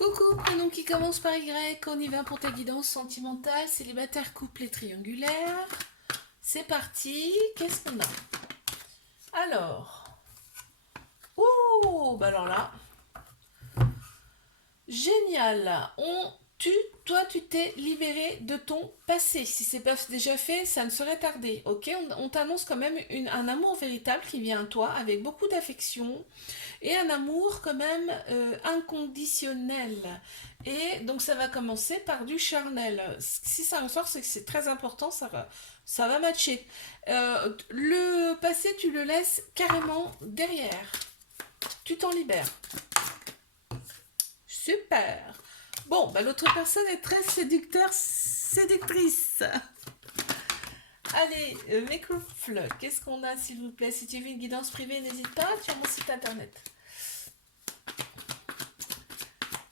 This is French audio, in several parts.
Coucou, prénom qui commence par Y, on y va pour ta guidance sentimentale, célibataire, couple et triangulaire. C'est parti, qu'est-ce qu'on a? Alors, oh, bah alors là, génial, toi tu t'es libéré de ton passé. Si c'est pas déjà fait, ça ne serait tardé, ok? On t'annonce quand même un amour véritable qui vient à toi avec beaucoup d'affection et un amour quand même inconditionnel. Et donc ça va commencer par du charnel. Si ça ressort, c'est que c'est très important, ça va matcher. Le passé, tu le laisses carrément derrière. Tu t'en libères. Super. Bon, bah, l'autre personne est très séductrice. Allez, mes couples, qu'est-ce qu'on a s'il vous plaît? Si tu veux une guidance privée, n'hésite pas, tu as mon site internet.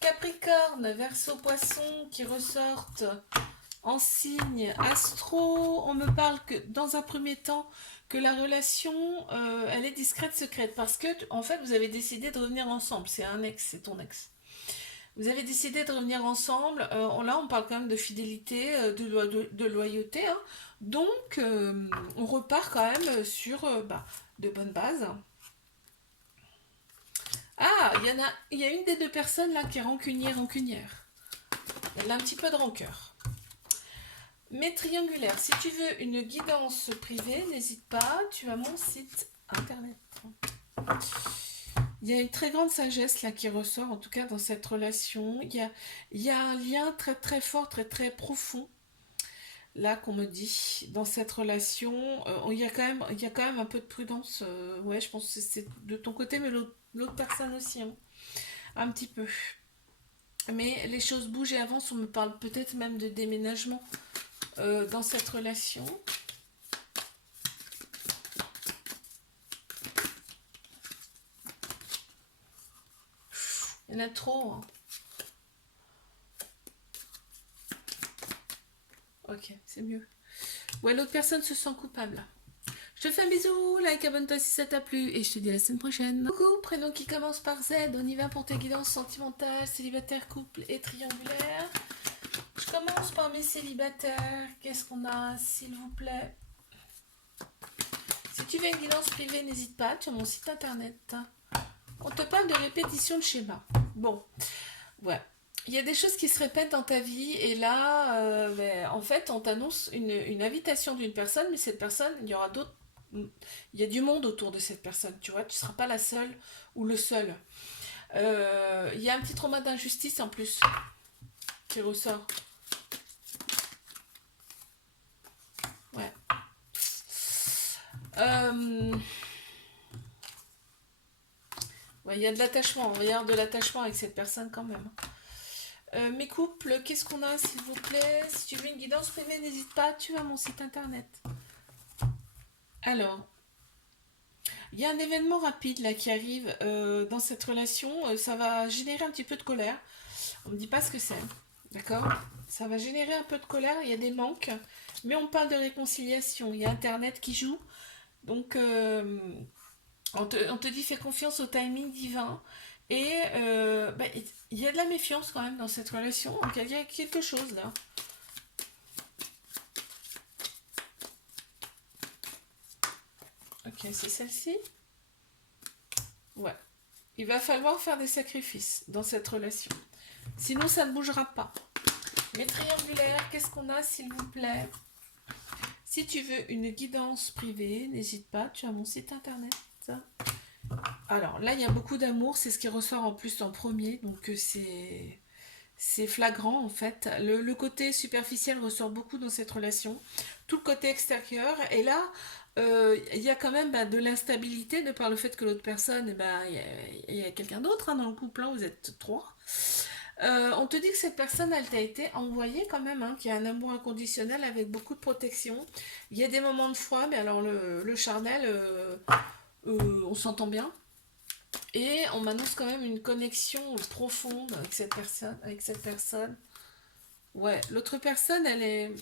Capricorne, Verseau, Poisson qui ressortent en signe astro. On me parle que dans un premier temps que la relation elle est discrète, secrète parce que en fait vous avez décidé de revenir ensemble. C'est un ex, c'est ton ex. Vous avez décidé de revenir ensemble. Là, on parle quand même de fidélité, de loyauté. Hein. Donc, on repart quand même sur de bonnes bases. Ah, il y a une des deux personnes là qui est rancunière. Elle a un petit peu de rancœur. Mais triangulaire, si tu veux une guidance privée, n'hésite pas, tu as mon site internet. Il y a une très grande sagesse là qui ressort, en tout cas dans cette relation. Il y a un lien très très fort, très très profond là qu'on me dit dans cette relation. Il y a quand même un peu de prudence. Ouais, je pense que c'est de ton côté, mais l'autre personne aussi, hein, un petit peu. Mais les choses bougent et avancent. On me parle peut-être même de déménagement dans cette relation. Il y en a trop. Hein. Ok, c'est mieux. Ouais, l'autre personne se sent coupable. Je te fais un bisou, like, abonne-toi si ça t'a plu et je te dis à la semaine prochaine. Coucou, prénom qui commence par Z, on y va pour tes guidances sentimentales, célibataire, couple et triangulaire. Je commence par mes célibataires. Qu'est-ce qu'on a, s'il vous plaît? Si tu veux une guidance privée, n'hésite pas, tu as mon site internet. On te parle de répétition de schéma. Bon, ouais. Il y a des choses qui se répètent dans ta vie et là, en fait, on t'annonce une invitation d'une personne, mais cette personne, il y aura d'autres. Il y a du monde autour de cette personne, tu vois, tu ne seras pas la seule ou le seul. Il y a un petit trauma d'injustice en plus qui ressort. Ouais. Ouais, il y a de l'attachement, on va dire de l'attachement avec cette personne quand même. Mes couples, qu'est-ce qu'on a s'il vous plaît? Si tu veux une guidance privée, n'hésite pas, tu as mon site internet. Alors, il y a un événement rapide là qui arrive dans cette relation. Ça va générer un petit peu de colère. On ne me dit pas ce que c'est. D'accord? Ça va générer un peu de colère. Il y a des manques. Mais on parle de réconciliation. Il y a Internet qui joue. Donc, on te dit fais confiance au timing divin. Et il y a de la méfiance quand même dans cette relation. Donc, il y a quelque chose là. Ok, c'est celle-ci. Ouais. Il va falloir faire des sacrifices dans cette relation. Sinon, ça ne bougera pas. Mais triangulaire, qu'est-ce qu'on a, s'il vous plaît? Si tu veux une guidance privée, n'hésite pas, tu as mon site internet. Alors là, il y a beaucoup d'amour, c'est ce qui ressort en plus en premier, donc c'est flagrant en fait. Le côté superficiel ressort beaucoup dans cette relation, tout le côté extérieur, et là, il y a quand même de l'instabilité de par le fait que l'autre personne, il y a quelqu'un d'autre hein, dans le couple, hein, vous êtes trois. On te dit que cette personne, elle t'a été envoyée quand même, hein, qu'il y a un amour inconditionnel avec beaucoup de protection. Il y a des moments de foi, mais alors le charnel, on s'entend bien. Et on m'annonce quand même une connexion profonde avec cette personne. Ouais, l'autre personne, elle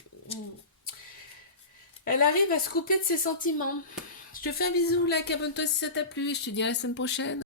arrive à se couper de ses sentiments. Je te fais un bisou, like, abonne-toi si ça t'a plu et je te dis à la semaine prochaine.